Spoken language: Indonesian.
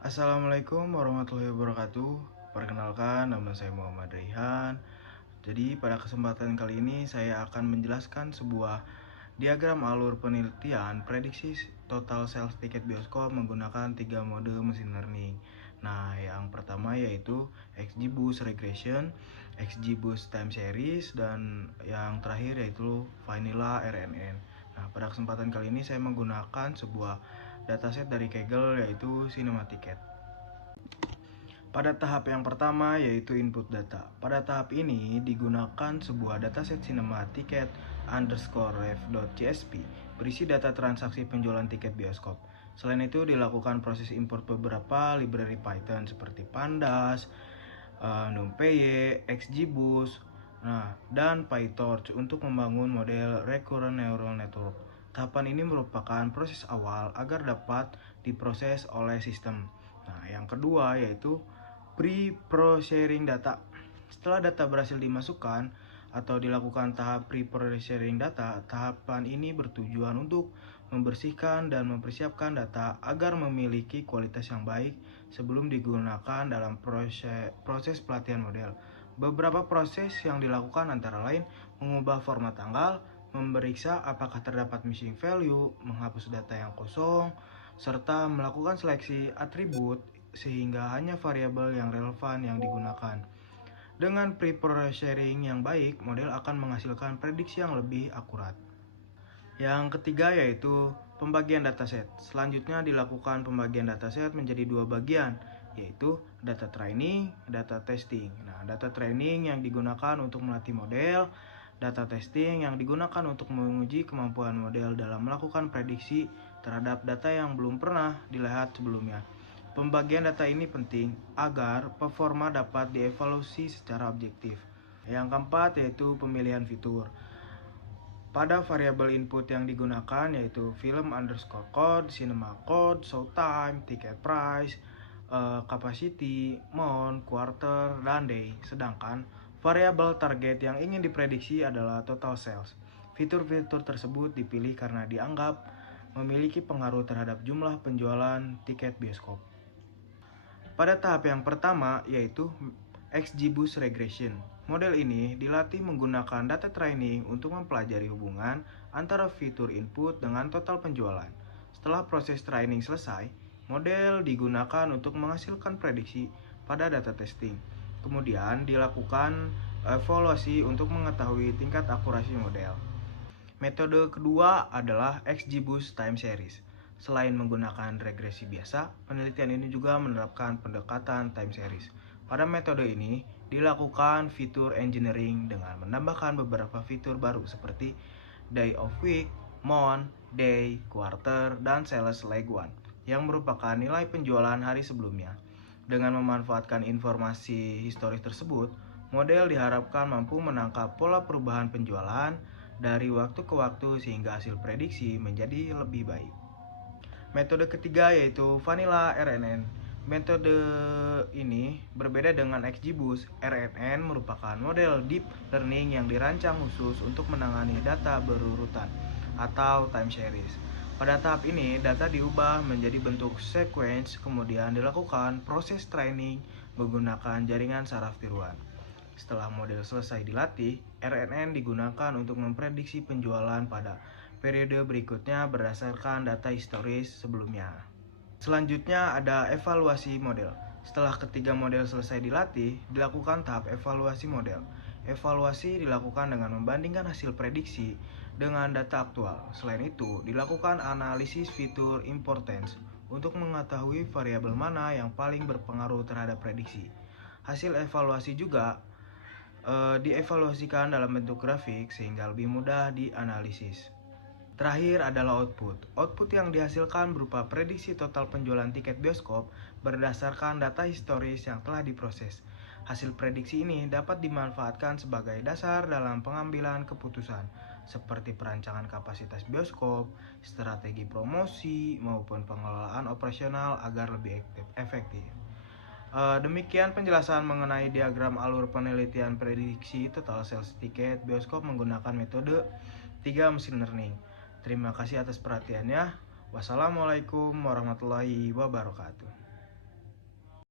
Assalamualaikum warahmatullahi wabarakatuh. Perkenalkan, nama saya Muhammad Raihan. Jadi pada kesempatan kali ini saya akan menjelaskan sebuah diagram alur penelitian prediksi total sales tiket bioskop menggunakan 3 mode machine learning. Nah, yang pertama yaitu XGBoost Regression, XGBoost Time Series, dan yang terakhir yaitu Vanilla RNN. Nah, pada kesempatan kali ini saya menggunakan sebuah dataset dari Kaggle yaitu Cinematicket. Pada tahap yang pertama yaitu input data. Pada tahap ini digunakan sebuah dataset Cinematicket _ref.csv berisi data transaksi penjualan tiket bioskop. Selain itu dilakukan proses import beberapa library Python seperti Pandas, NumPy, XGBoost, dan PyTorch untuk membangun model recurrent neural network. Tahapan ini merupakan proses awal agar dapat diproses oleh sistem. Nah, yang kedua yaitu pre-processing data. Setelah data berhasil dimasukkan atau dilakukan tahap pre-processing data, tahapan ini bertujuan untuk membersihkan dan mempersiapkan data agar memiliki kualitas yang baik sebelum digunakan dalam proses pelatihan model. Beberapa proses yang dilakukan antara lain mengubah format tanggal, memeriksa apakah terdapat missing value, menghapus data yang kosong, serta melakukan seleksi atribut sehingga hanya variabel yang relevan yang digunakan. Dengan pre-processing yang baik, model akan menghasilkan prediksi yang lebih akurat. Yang ketiga yaitu pembagian dataset. Selanjutnya dilakukan pembagian dataset menjadi 2 bagian, yaitu data training, data testing. Nah, data training yang digunakan untuk melatih model, data testing yang digunakan untuk menguji kemampuan model dalam melakukan prediksi terhadap data yang belum pernah dilihat sebelumnya. Pembagian data ini penting agar performa dapat dievaluasi secara objektif. Yang keempat yaitu pemilihan fitur. Pada variabel input yang digunakan yaitu film underscore code, cinema code, showtime, ticket price, capacity, month, quarter, dan day. Sedangkan variabel target yang ingin diprediksi adalah total sales. Fitur-fitur tersebut dipilih karena dianggap memiliki pengaruh terhadap jumlah penjualan tiket bioskop. Pada tahap yang pertama yaitu XGBoost Regression. Model ini dilatih menggunakan data training untuk mempelajari hubungan antara fitur input dengan total penjualan. Setelah proses training selesai, model digunakan untuk menghasilkan prediksi pada data testing. Kemudian dilakukan evaluasi untuk mengetahui tingkat akurasi model. Metode kedua adalah XGBoost Time Series. Selain menggunakan regresi biasa, penelitian ini juga menerapkan pendekatan time series. Pada metode ini, dilakukan fitur engineering dengan menambahkan beberapa fitur baru seperti day of week, month, day, quarter, dan sales leg one yang merupakan nilai penjualan hari sebelumnya. Dengan memanfaatkan informasi historis tersebut, model diharapkan mampu menangkap pola perubahan penjualan dari waktu ke waktu sehingga hasil prediksi menjadi lebih baik. Metode ketiga yaitu Vanilla RNN. Metode ini berbeda dengan XGBoost. RNN merupakan model deep learning yang dirancang khusus untuk menangani data berurutan atau time series. Pada tahap ini, data diubah menjadi bentuk sequence, kemudian dilakukan proses training menggunakan jaringan saraf tiruan. Setelah model selesai dilatih, RNN digunakan untuk memprediksi penjualan pada periode berikutnya berdasarkan data historis sebelumnya. Selanjutnya ada evaluasi model. Setelah ketiga model selesai dilatih, dilakukan tahap evaluasi model. Evaluasi dilakukan dengan membandingkan hasil prediksi dengan data aktual. Selain itu, dilakukan analisis fitur importance untuk mengetahui variabel mana yang paling berpengaruh terhadap prediksi. Hasil evaluasi juga dievaluasikan dalam bentuk grafik sehingga lebih mudah dianalisis. Terakhir adalah output. Output yang dihasilkan berupa prediksi total penjualan tiket bioskop berdasarkan data historis yang telah diproses. Hasil prediksi ini dapat dimanfaatkan sebagai dasar dalam pengambilan keputusan, seperti perancangan kapasitas bioskop, strategi promosi, maupun pengelolaan operasional agar lebih efektif. Demikian penjelasan mengenai diagram alur penelitian prediksi total sales tiket bioskop menggunakan metode 3 machine learning. Terima kasih atas perhatiannya. Wassalamualaikum warahmatullahi wabarakatuh.